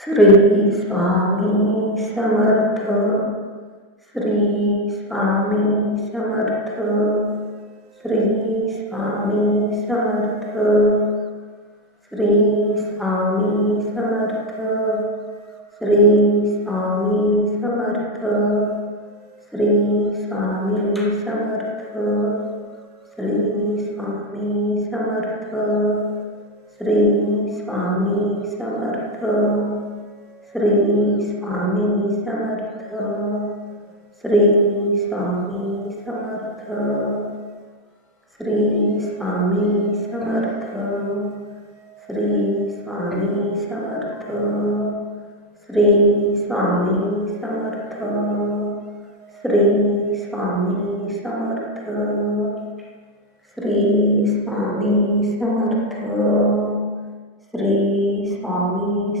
Shri Swami Samarth. Shri Swami Samarth. Shri Swami Samarth. Shri Swami Samarth. Shri Swami Samarth. Shri Swami Samarth. Shri Swami Samarth. Shri Swami Samarth. Shri Swami Samarth. Shri Swami Samarth. Shri Swami Samarth. Shri Swami Samarth. Shri Swami Samarth. Shri Swami Samarth. Shri Swami Samarth. Shri Swami